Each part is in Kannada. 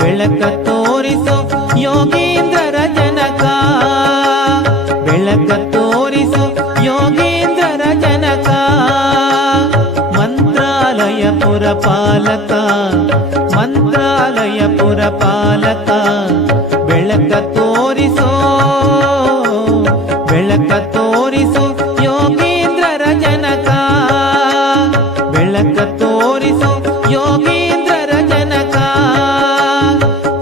ಬೆಳಕ ತೋರಿಸೋ ಯೋಗೀಂದ್ರರ ಜನಕ, ಬೆಳಕ ತೋರಿಸೋ ಯೋಗೀಂದ್ರರ ಜನಕ. ಮಂತ್ರಾಲಯ ಪುರಪಾಲಕ, ಮಂತ್ರಾಲಯ ಪುರಪಾಲಕ. ಬೆಳಕ ತೋರಿಸೋ, ಬೆಳಕ ತೋರಿಸೋ ಯೋಗೀಂದ್ರರ ಜನಕ, ಬೆಳಕ ತೋರಿಸೋ ಯೋಗೀಂದ್ರರ ಜನಕ.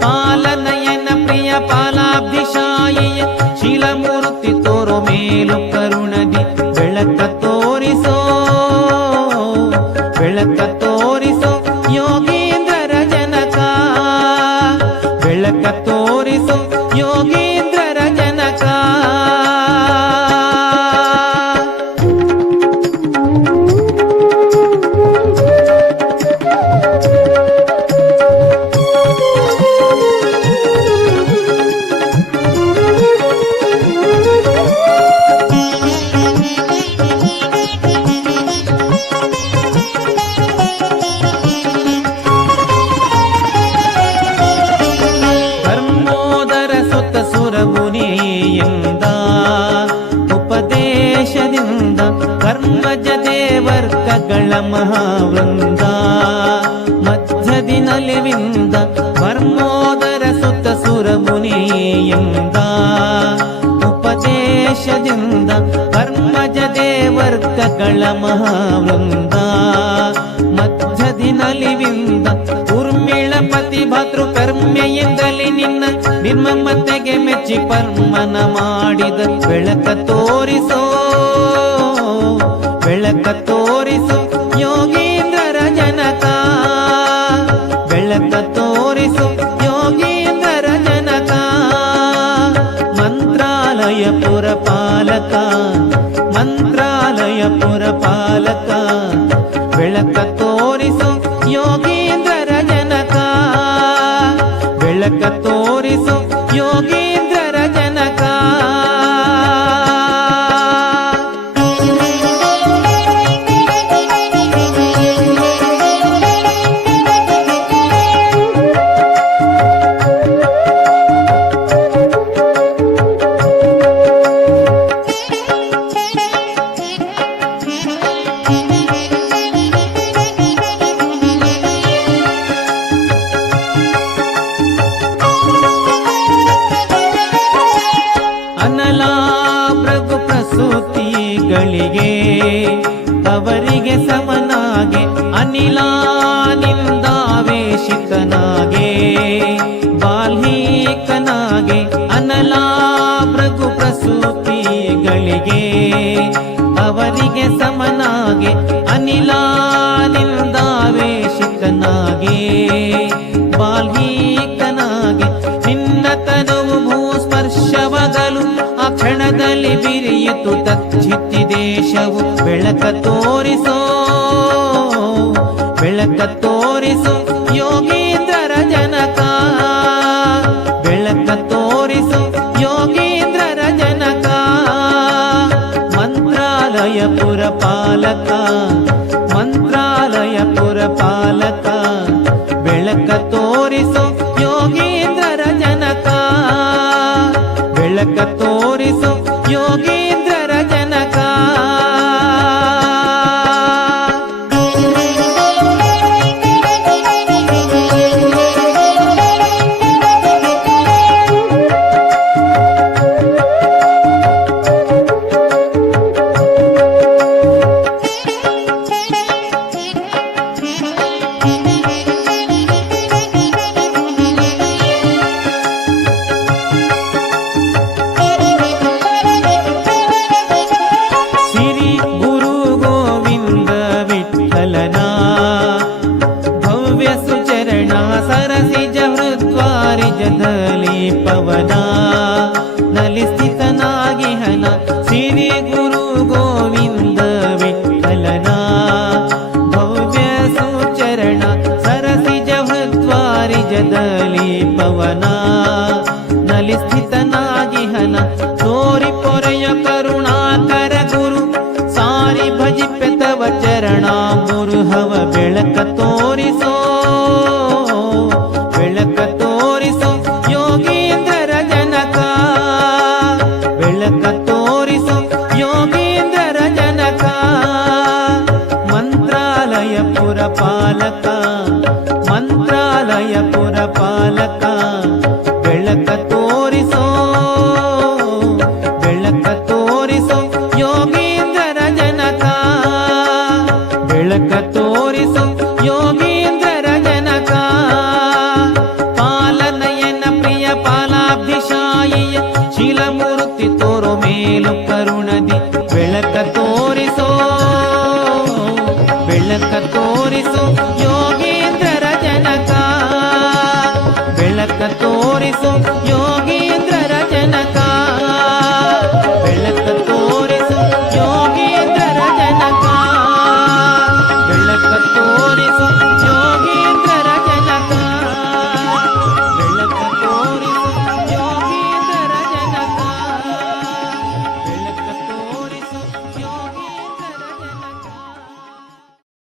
ಪಾಲನಯನ ಪ್ರಿಯ ಪಾಲಾಬ್ಧಿಶಾಯಿಯ ಶೀಲಮೂರ್ತಿ ತೋರೋ ಮೇಲು ಕರುಣದಿ. ಬೆಳಕ ತೋರಿಸೋ, ಬೆಳಕ ತೋರಿಸೋ ಯೋಗೀಂದ್ರರ ಜನಕ, ಬೆಳಕ ತೋರಿಸೋ ಯೋಗೀಂದ್ರರ ಜನಕ. ಉಪದೇಶದಿಂದ ಕರ್ಮಜ ದೇವರ್ಗಗಳ ಮಹಾವೃಂದ. ಮಧ್ಯದಿ ನಲಿವಿಂದ ಬರ್ಮೋದರ ಸುತ ಸುರಮುನಿಯಿಂದ. ಉಪದೇಶದಿಂದ ಕರ್ಮಜ ದೇವರ್ಗಗಳ ಮಹಾವೃಂದ. ಮಧ್ಯದಿ ನಲಿವಿಂದ ಉರ್ಮಿಳಪತಿ ಭತೃ ಕರ್ಮೆಯಿಂದಲೇ ನಿನ್ನ ನಿರ್ಮಮತೆಗೆ ಮೆಚ್ಚಿ ಪರ್ಮನ ಮಾಡಿದ. ಬೆಳಕ ತೋರಿಸೋ, ಬೆಳಕ ತೋರಿಸೋ ಯೋಗೀಂದ್ರರ ಜನಕ, ಬೆಳಕ ತೋರಿಸೋ ಯೋಗೀಂದ್ರರ ಜನಕ. ಮಂತ್ರಾಲಯ ಪುರಪಾಲಕ, ಮಂತ್ರಾಲಯ ಪುರಪಾಲಕ. ಬೆಳಕ ತೋರಿಸೋ ಯೋಗೀಂದ್ರರ ಜನಕ, ಬೆಳಕ ತೋರಿಸೋ ಯೋಗೀಂದ್ರರ ಜನಕ. ಗಳಿಗೆ ಅವರಿಗೆ ಸಮನಾಗೆ ಅನಿಲಾನಿಂದಾವೇಶಿತನಾಗೆ ಬಾಲ್ಹೀಕನಾಗೆ. ಅನಲಾ ಭೃಗು ಪ್ರಸೂತಿಗಳಿಗೆ ಅವರಿಗೆ ಸಮನಾಗೆ ಅನಿಲಾನಿಂದಾವೇಶಿತನಾಗೆ ಬಾಲ್ಹೀಕನಾಗೆ. ನಿನ್ನ ತನುವು ಭೂಸ್ಪರ್ಶವಗಲು ಆ ಕ್ಷಣದಲ್ಲಿ ಬಿರಿಯಿತು ತಚ್ಚಿತ್ತಿ ದೇಶವು. ಬೆಳಕ ತೋರಿಸೋ, ಬೆಳಕ ತೋರಿಸೋ ಯೋಗೀಂದ್ರರ ಜನಕ, ಬೆಳಕ ತೋರಿಸೋ ಯೋಗೀಂದ್ರರ ಜನಕ. ಮಂತ್ರಾಲಯ ಪುರಪಾಲಕ, ಮಂತ್ರಾಲಯ ಪುರಪಾಲಕ. ಬೆಳಕ ತೋರಿಸೋ ಯೋಗೀಂದ್ರರ ಜನಕ, ಬೆಳಕ ತೋರಿಸೋ ಯೋಗೀಂದ್ರರ ಜನಕ. ಪವನ ನಲಿಸ್ಥಿತನಾಗಿ ಹನ ಸಿರಿ ಗುರು ಗೋವಿಂದ ವಿಠಲನ. ಭವ್ಯ ಸುಚರಣ ಸರಸಿಜ ಹೃದ್ವಾರಿಜದಲ್ಲಿ ಪವನ ನಲಿಸ್ಥಿತನಾಗಿ ಹನ. ತೋರಿ ಪೊರೆಯ ಕರುಣಾಕರ ಗುರು ಸಾರಿ ಭಜಿಪೆ ತವ ಚರಣ ಮುರುಹವ. ಬೆಳಕ ತೋರಿಸೋ, ವಿಜಯಪುರ ಪಾಲಕ ಬೆಳಕ ತೋರಿಸೋ ಬೆಳಕ ತೋರಿಸೋ ಯೋಗೀಂದ್ರರ ಜನಕ ಬೆಳಕ ತೋರಿಸೋ ಯೋಗೀಂದ್ರರ ಜನಕ ಪಾಲನಯನ ಪ್ರಿಯ ಪಾಲಾಬ್ಧಿಶಾಯಿಯ ಶಿಲಮೂರ್ತಿ ತೋರೋ ಮೇಲು ಕರುಣದಿ ಬೆಳಕ ತೋರಿಸೋ ಬೆಳಕ ತೋರಿಸೋ